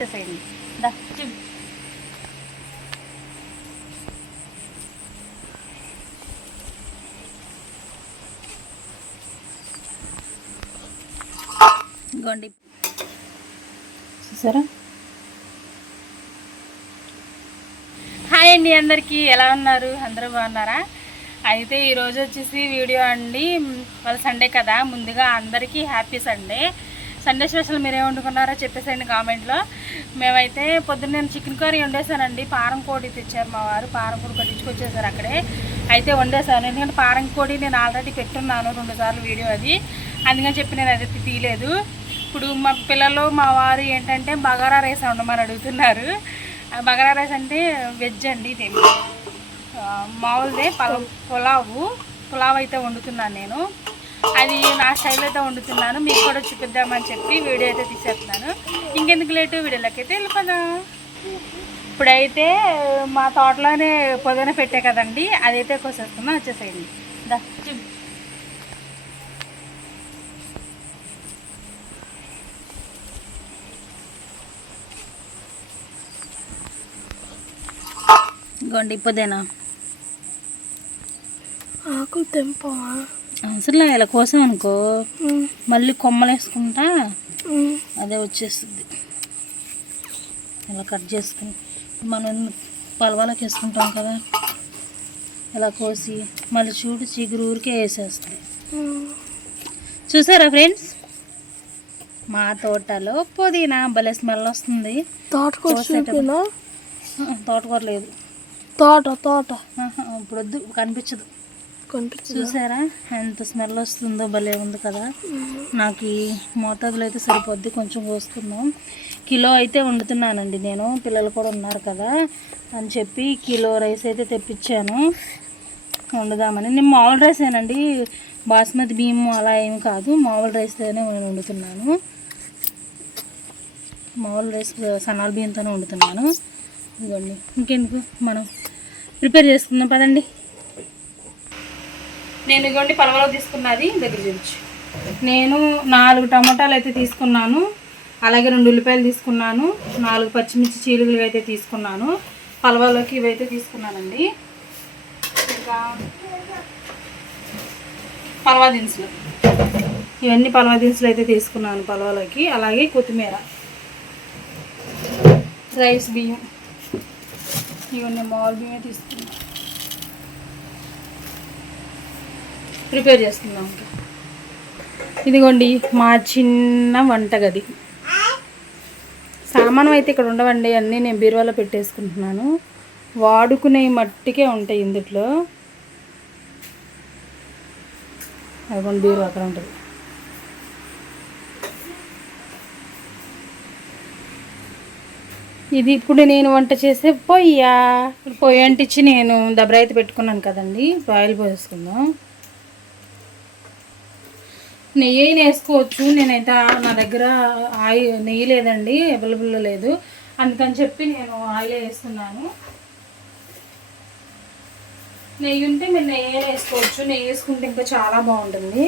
గోండి చూసారా. హాయ్ అండి, అందరికీ ఎలా ఉన్నారు? అందరూ బాగున్నారా? అయితే ఈరోజు వచ్చేసి వీడియో అండి, వాళ్ళ సండే కదా, ముందుగా అందరికీ హ్యాపీ సండే. సండే స్పెషల్ మీరేం వండుకున్నారో చెప్పేసండి కామెంట్లో. మేమైతే పొద్దున్న నేను చికెన్ కర్రీ వండేసానండి. పారం కోడి తెచ్చారు మా వారు, పారం కోడి కట్టించుకొచ్చేసారు అక్కడే. అయితే వండేసాను, ఎందుకంటే పారం కోడి నేను ఆల్రెడీ పెట్టున్నాను 2 సార్లు వీడియో, అది అందుకని చెప్పి నేను అది తీయలేదు. ఇప్పుడు మా పిల్లలు మా వారు ఏంటంటే బగారా రైస్ వండమని అడుగుతున్నారు. బగారా రైస్ అంటే వెజ్ అండి, ఇది మామూలుదే పులావ్ అయితే వండుతున్నాను నేను. అది నా స్టైల్ అయితే వండుతున్నాను, మీకు కూడా చూపిద్దామని చెప్పి వీడియో అయితే తీసేస్తున్నాను. ఇంకెందుకు లేటు, వీడియోలోకి అయితే వెళ్ళిపోదాం. ఇప్పుడైతే మా తోటలోనే పొద్దున పెట్టే కదండి, అదైతే కోసేస్తున్నాం. వచ్చేసేయండి. గొండి పొద్దున ఆకులు తెంపవా? అవసరం ఇలా కోసం అనుకో, మళ్ళీ కొమ్మలు వేసుకుంటా అదే వచ్చేస్తుంది. ఇలా కట్ చేసుకుని మనం పలవాలకి వేసుకుంటాం కదా, ఇలా కోసి మళ్ళీ చూడు చిగురు ఊరికే వేసేస్తుంది. చూసారా ఫ్రెండ్స్, మా తోటలో పుదీనా భలే స్మెల్ వస్తుంది. తోటకూర లేదు, తోట ఇప్పుడు వద్దు, కనిపించదు. చూసారా ఎంత స్మెల్ వస్తుందో, భలే ఉంది కదా. నాకు ఈ మోతాదులో అయితే సరిపోద్ది, కొంచెం కోసుకుందాం. కిలో అయితే వండుతున్నానండి నేను, పిల్లలు కూడా ఉన్నారు కదా అని చెప్పి కిలో రైస్ అయితే తెప్పించాను వండుదామని. నేను మామూలు రైసేనండి, బాస్మతి బియ్యం అలా ఏమి కాదు, మామూలు రైస్తోనే నేను వండుతున్నాను. మామూలు రైస్ సన్నాల బియ్యంతోనే వండుతున్నాను. ఇదిగోండి, ఇంకెందుకు మనం ప్రిపేర్ చేసుకుందాం పదండి. నేను ఇదిగోండి పలవలో తీసుకున్నది దగ్గర చూపించు. నేను 4 టమాటాలు అయితే తీసుకున్నాను, అలాగే 2 ఉల్లిపాయలు తీసుకున్నాను, 4 పచ్చిమిర్చి చీలుగులు అయితే తీసుకున్నాను. పలవలోకి ఇవైతే తీసుకున్నానండి. ఇంకా పలవా దినుసులు, ఇవన్నీ పలవా దినుసులు అయితే తీసుకున్నాను పలవలోకి. అలాగే కొత్తిమీర, రైస్ బియ్యం, ఇవన్నీ మామూలు బియ్యం తీసుకున్నాను. ప్రిపేర్ చేసుకుందాం. ఇదిగోండి మా చిన్న వంటగది. సామానం అయితే ఇక్కడ ఉండవండి, అన్నీ నేను బీరువాలో పెట్టేసుకుంటున్నాను. వాడుకునే మట్టికే ఉంటాయి ఇందులో. అదిగోండి బీరువా అక్కడ ఉంటుంది. ఇది ఇప్పుడు నేను వంట చేసే పొయ్యి అంటించి నేను దబర అయితే పెట్టుకున్నాను కదండి. ఆయిల్ పోసుకుందాం. నెయ్యి వేసుకోవచ్చు, నేనైతే నా దగ్గర నెయ్యి లేదండి, అవైలబుల్లో లేదు, అందుకని చెప్పి నేను ఆయిల్ వేస్తున్నాను. నెయ్యి ఉంటే మీరు నెయ్యి వేసుకోవచ్చు, నెయ్యి వేసుకుంటే ఇంకా చాలా బాగుంటుంది.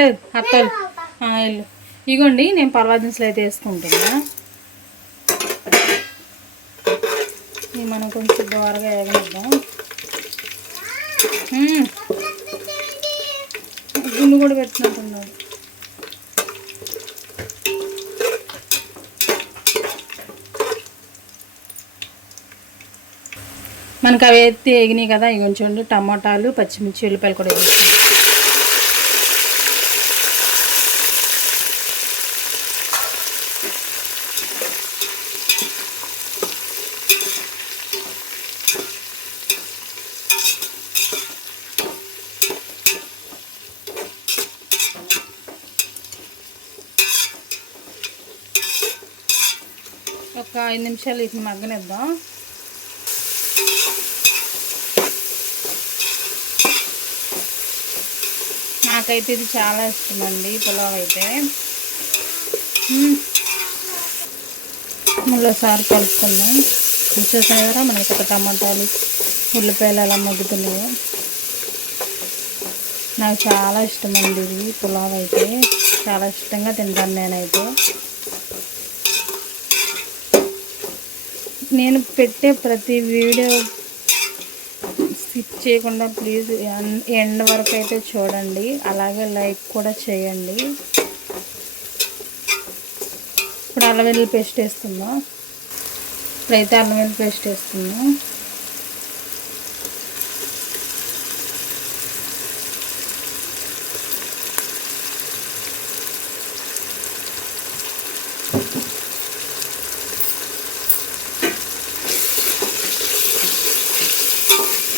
లేదు అత్తలు ఆయిల్. ఇగోండి నేను పలవా దినుసులు అయితే వేసుకుంటున్నా. ఇది మనం కొంచెం దోరగా వేగనిద్దాం. గుండు కూడా పెట్టినట్టున్నాడు. మనకు అవి అయితే వేగినాయి కదా, ఇవి కొంచెం టమాటాలు పచ్చిమిర్చి ఉల్లిపాయలు కూడా వేసుకుంటాం. ఒక 5 నిమిషాలు వీటిని మగ్గనిద్దాం. నాకైతే ఇది చాలా ఇష్టం అండి పులావ్ అయితే. మళ్ళీసారి కలుపుకుందాం. చూసారా మనకి ఒక టమాటాలు ఉల్లిపాయలు అలా మగ్గుతున్నాయి. నాకు చాలా ఇష్టమండి ఇది పులావ్ అయితే, చాలా ఇష్టంగా తింటాను నేనైతే. నేను పెట్టే ప్రతి వీడియో స్కిప్ చేయకుండా ప్లీజ్ ఎండ్ వరకు అయితే చూడండి, అలాగే లైక్ కూడా చేయండి. ఇప్పుడు అల్లం వెల్లుల్లి పేస్ట్ వేస్తున్నాం. ఇప్పుడైతే అల్లం వెల్లుల్లి పేస్ట్ వేస్తున్నాం.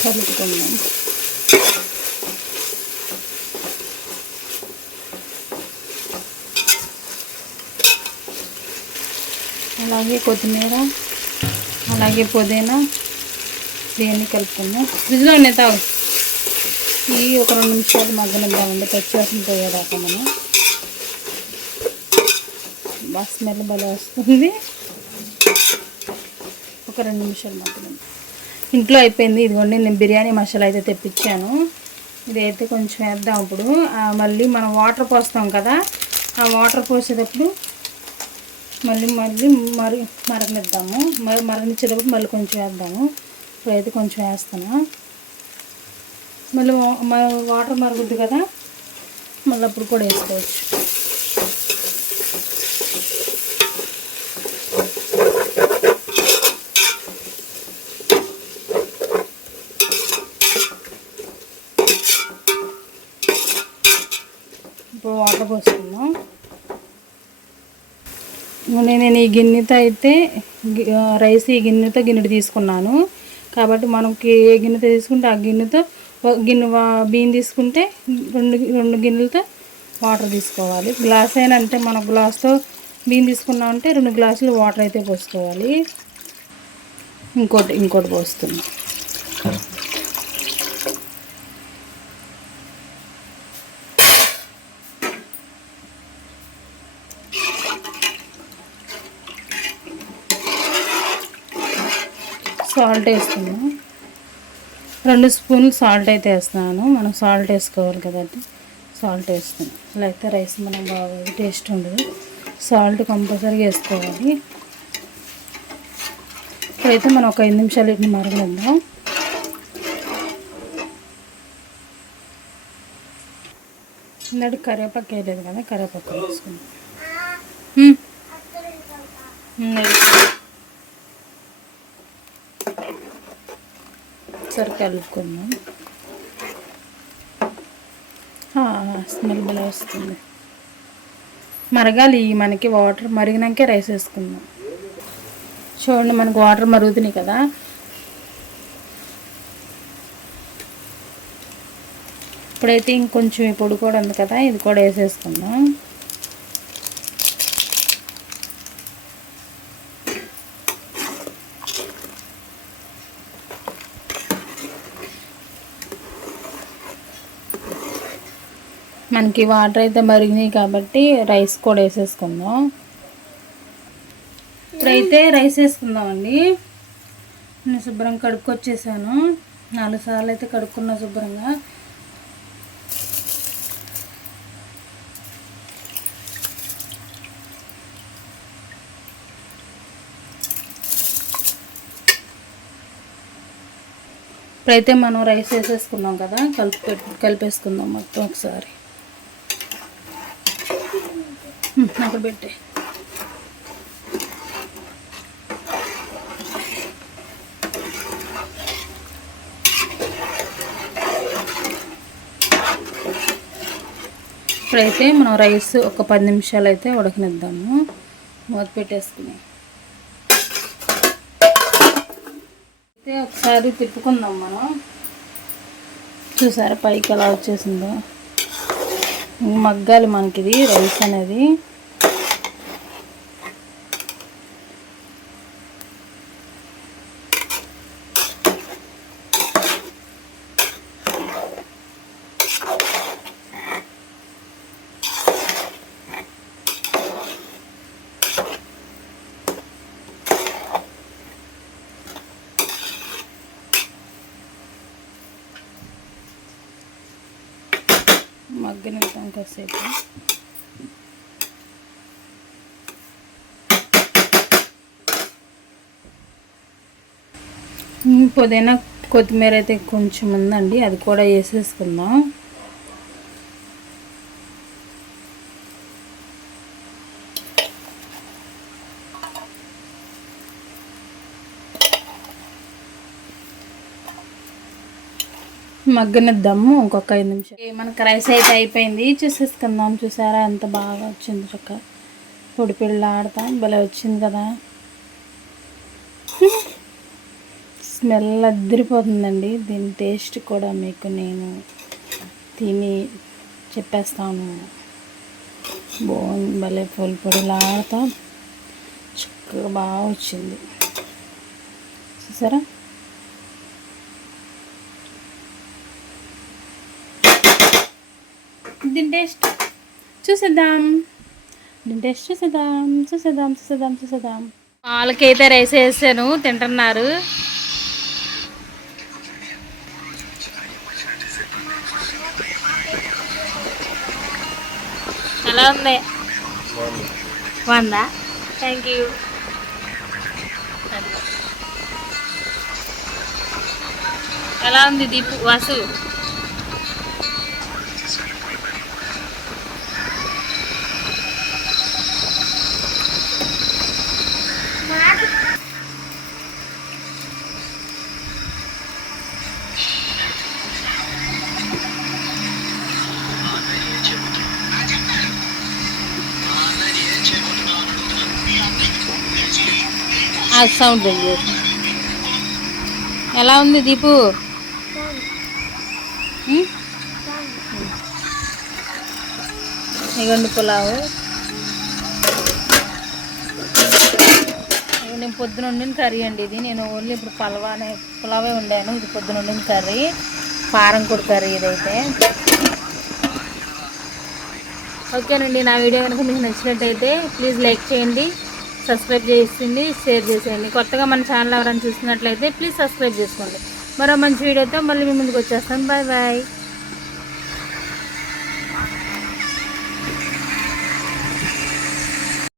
కలుపుకుందాం. అలాగే కొత్తిమీర, అలాగే పుదీనా దీన్ని కలుపుకుందాం. ఫ్రిడ్జ్లో ఉన్నాయి తాగు. ఈ ఒక 2 నిమిషాలు మగ్గనిద్దామండి, పచ్చివాసన పోయేదాకా మనం. బాగా స్మెల్ భలే వస్తుంది. ఒక 2 నిమిషాలు మగ్గనిద్దాం. ఇంట్లో అయిపోయింది. ఇదిగోండి నేను బిర్యానీ మసాలా అయితే తెప్పించాను. ఇదైతే కొంచెం వేద్దాం. ఇప్పుడు మళ్ళీ మనం వాటర్ పోస్తాం కదా, ఆ వాటర్ పోసేటప్పుడు మళ్ళీ మరగనిద్దాము. మరగనిచ్చేటప్పుడు మళ్ళీ కొంచెం వేద్దాము. ఇప్పుడైతే కొంచెం వేస్తాను. మళ్ళీ వాటర్ మరుగుద్ది కదా, మళ్ళీ అప్పుడు కూడా వేసుకోవచ్చు. ఇప్పుడు వాటర్ పోస్తున్నాం. నేను ఈ గిన్నెతో అయితే రైస్ ఈ గిన్నెతో గిన్నె తీసుకున్నాను కాబట్టి మనకి ఏ గిన్నెతో తీసుకుంటే ఆ గిన్నెతో గిన్నె బియ్యం తీసుకుంటే రెండు గిన్నెలతో వాటర్ తీసుకోవాలి. గ్లాస్ అయినా అంటే మన గ్లాస్తో బియ్యం తీసుకున్నామంటే 2 గ్లాసులు వాటర్ అయితే పోసుకోవాలి. ఇంకోటి పోస్తున్నాం. సాల్ట్ వేస్తున్నాం. 2 స్పూన్లు సాల్ట్ అయితే వేస్తున్నాను. మనం సాల్ట్ వేసుకోవాలి కదండి, సాల్ట్ వేస్తున్నాం. లేకపోతే రైస్ మనం బాగా టేస్ట్ ఉండదు. సాల్ట్ కంపల్సరీగా వేసుకోవాలి. ఇప్పుడైతే మనం ఒక 5 నిమిషాలు వీటిని మరగనిద్దాం. ఇందాక కరివేపాకు వేయలేదు కదా, కరివేపాకు వేసుకుందాం. సరే కలుపుకుందాం. స్మెల్ బాగా వస్తుంది. మరగాలి మనకి. వాటర్ మరిగినాకే రైస్ వేసుకుందాం. చూడండి మనకు వాటర్ మరుగుతున్నాయి కదా, ఇప్పుడైతే ఇంకొంచెం ఈ పొడి కూడా ఉంది కదా, ఇది కూడా వేసేసుకుందాం. మనకి వాటర్ అయితే మరిగినాయి కాబట్టి రైస్ కూడా వేసేసుకుందాం. ఇప్పుడైతే రైస్ వేసుకుందామండి. నేను శుభ్రంగా కడుక్కొచ్చేసాను. 4 సార్లు అయితే కడుక్కున్నా శుభ్రంగా. ఇప్పుడైతే మనం రైస్ వేసేసుకున్నాం కదా, కలిపేసుకుందాం మొత్తం ఒకసారి. అక్కడ పెట్టే ఇప్పుడైతే మనం రైస్ ఒక 10 నిమిషాలు అయితే ఉడకనిద్దాము. మూత పెట్టేసుకుని అయితే ఒకసారి తిప్పుకుందాం మనం. చూసారా పైకి ఎలా వచ్చేసిందో. మగ్గాలి మనకిది రైస్ అనేది. మగ్గనిద్దాం కాసేపు. పుదీనా కొత్తిమీర అయితే కొంచెం ఉందండి, అది కూడా వేసేసుకుందాం. మగ్గనిద్దాము ఇంకొక 5 నిమిషాలు. మనకు రైస్ అయితే అయిపోయింది, చూసేసుకుందాం. చూసారా ఎంత బాగా వచ్చింది, చక్క పొడి పిల్లలాడతా భలే వచ్చింది కదా. స్మెల్ అద్దరిపోతుందండి. దీని టేస్ట్ కూడా మీకు నేను తిని చెప్పేస్తాను. బాగుంది, భలే పొడి పొడిలాడతా చక్కగా బాగా వచ్చింది. చూసారా దీని టేస్ట్ చూసేద్దాం. వాళ్ళకైతే రైస్ వేసాను, తింటున్నారు. ఎలా ఉంది? బాగుందా? Thank you. ఎలా ఉంది దీపు వాసు? సౌండ్ ఎలా ఉంది దీపు? ఇగండి పులావు. నేను పొద్దున వండిన కర్రీ అండి ఇది. నేను ఓన్లీ ఇప్పుడు పులావే వండాను. ఇది పొద్దున వండిన కర్రీ, పారంకుడి కర్రీ ఇదైతే. ఓకేనండి, నా వీడియో కనుక మీకు నచ్చినట్టయితే ప్లీజ్ లైక్ చేయండి, సబ్స్క్రైబ్ చేసింది, షేర్ చేసేయండి. కొత్తగా మన ఛానల్ ఎవరైనా చూస్తున్నట్లయితే ప్లీజ్ సబ్స్క్రైబ్ చేసుకోండి. మరో మంచి వీడియోతో మళ్ళీ మీ ముందుకు వచ్చేస్తాను. Bye bye.